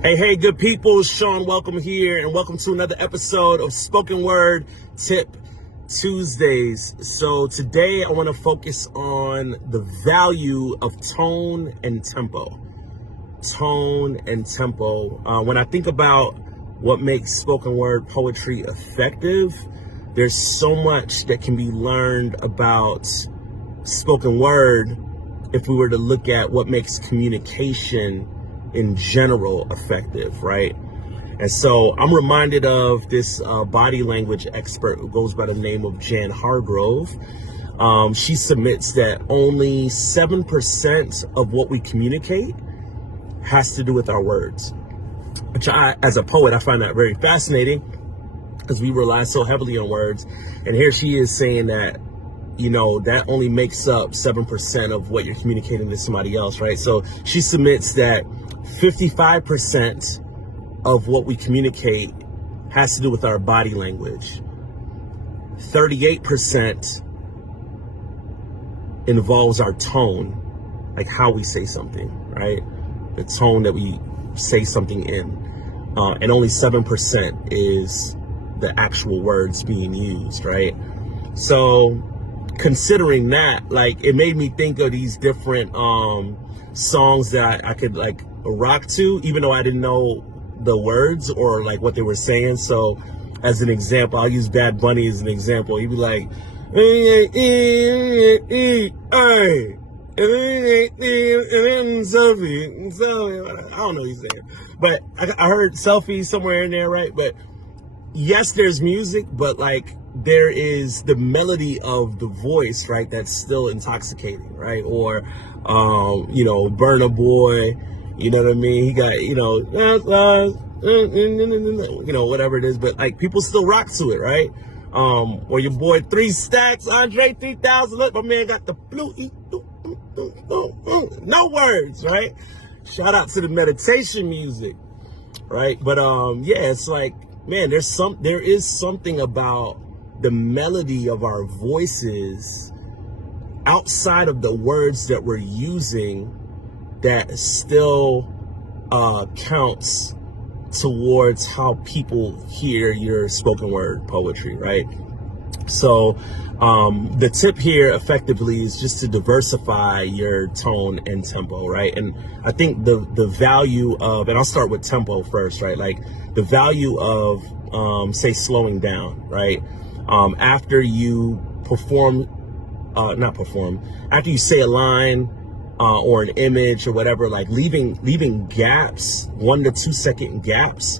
Hey, good people. Sean, welcome here, and welcome to another episode of Spoken Word Tip Tuesdays. So today I want to focus on the value of tone and tempo. Tone and tempo. When I think about what makes spoken word poetry effective, there's so much that can be learned about spoken word if we were to look at what makes communication in general effective, right? And so I'm reminded of this body language expert who goes by the name of Jan Hargrove. She submits that only 7% of what we communicate has to do with our words, which as a poet, I find that very fascinating because we rely so heavily on words. And here she is saying that, that only makes up 7% of what you're communicating to somebody else, right? So she submits that 55% of what we communicate has to do with our body language. 38% involves our tone, like how we say something, right? The tone that we say something in. And only 7% is the actual words being used, right? So considering that, like, it made me think of these different songs that I could like rock to, even though I didn't know the words or like what they were saying. So as an example, I'll use Bad Bunny as an example. He'd be like, I don't know what he's saying, but I heard selfie somewhere in there, right? But yes, there's music, but like there is the melody of the voice, right? That's still intoxicating, right? Or, Burna Boy, you know what I mean? He got, whatever it is, but like people still rock to it, right? Or your boy 3 Stacks, Andre 3000, look, my man got the blue, no words, right? Shout out to the meditation music, right? But it's like, man, there is something about the melody of our voices outside of the words that we're using that still counts towards how people hear your spoken word poetry, right? So the tip here effectively is just to diversify your tone and tempo, right? And I think the value of, and I'll start with tempo first, right? Like the value of, say, slowing down, right? After you after you say a line or an image or whatever, like leaving gaps, 1 to 2 second gaps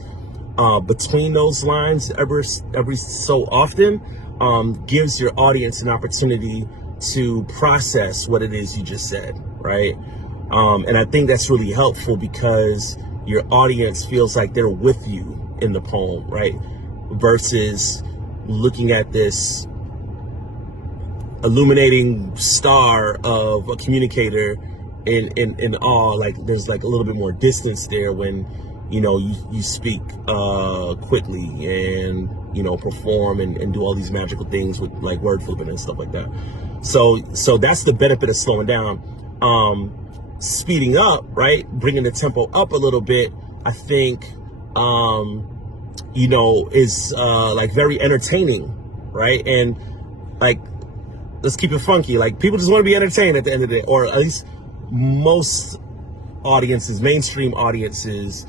between those lines every so often gives your audience an opportunity to process what it is you just said, right? And I think that's really helpful because your audience feels like they're with you in the poem, right? Versus looking at this illuminating star of a communicator in awe, like there's like a little bit more distance there when you speak quickly and perform and do all these magical things with like word flipping and stuff like that. So that's the benefit of slowing down. Speeding up, right, bringing the tempo up a little bit, I think is like very entertaining, right? And like, let's keep it funky. Like, people just want to be entertained at the end of the day, or at least most audiences, mainstream audiences,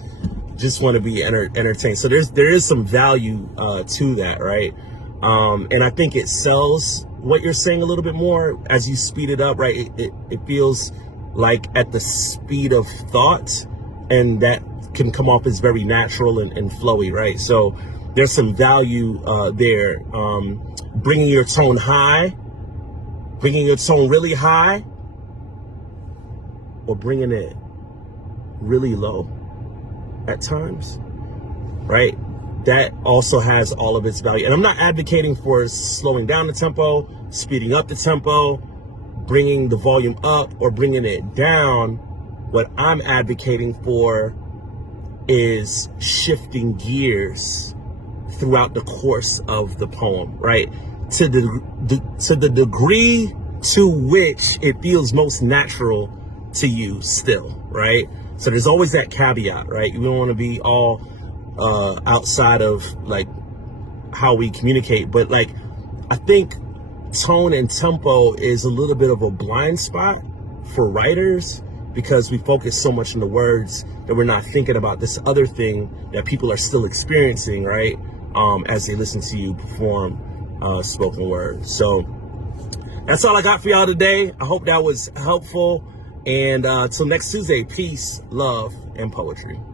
just want to be entertained. So there is some value to that, right? And I think it sells what you're saying a little bit more as you speed it up, right? It feels like at the speed of thought, and that can come off as very natural and flowy, right? So there's some value there. Bringing your tone high, bringing your tone really high, or bringing it really low at times, right? That also has all of its value. And I'm not advocating for slowing down the tempo, speeding up the tempo, bringing the volume up, or bringing it down. What I'm advocating for is shifting gears throughout the course of the poem, right? To the degree to which it feels most natural to you still, right? So there's always that caveat, right? You don't want to be all outside of like how we communicate, but like I think tone and tempo is a little bit of a blind spot for writers because we focus so much on the words that we're not thinking about this other thing that people are still experiencing, right? As they listen to you perform spoken word. So that's all I got for y'all today. I hope that was helpful. And till next Tuesday, peace, love, and poetry.